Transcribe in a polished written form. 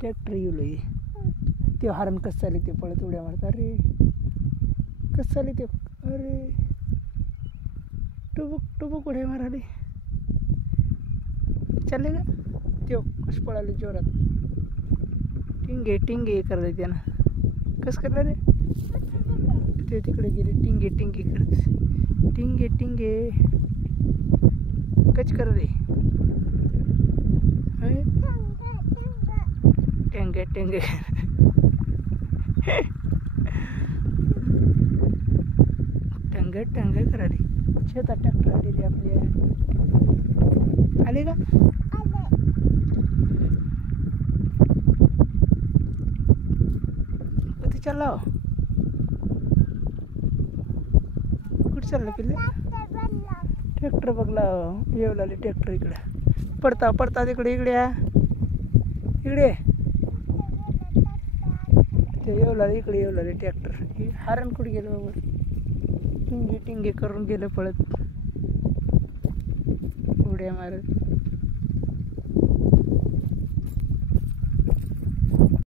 Tractor येऊ ते हरण कसं चालले ते पळत उड्या मारत. अरे कसं चालले ते. अरे टुबुक टुबुक उड्या माराले चालले का ते कसं पळाले जोरात. टिंगे टिंगे करले त्यानं. कसं करलं रे ते तिकडे गेले टिंगे टिंगे करत. टिंगे टिंगे कच कर रे. टेंगे टेंगे टंगे टंगे कराली. शेतात ट्रॅक्टर आलेली आपल्या. आले का कुठे चालला हो. कुठे चाललं पिल्ले. ट्रॅक्टर बघला येऊ लागले ट्रॅक्टर इकडे. पडता पडता तिकडे इकडे इकडे ते येऊ लागले इकडे येऊ लागले ट्रॅक्टर. हरण कुठे गेलं बाबा. टिंगे टिंगे करून गेलं पळत उड्या मारत.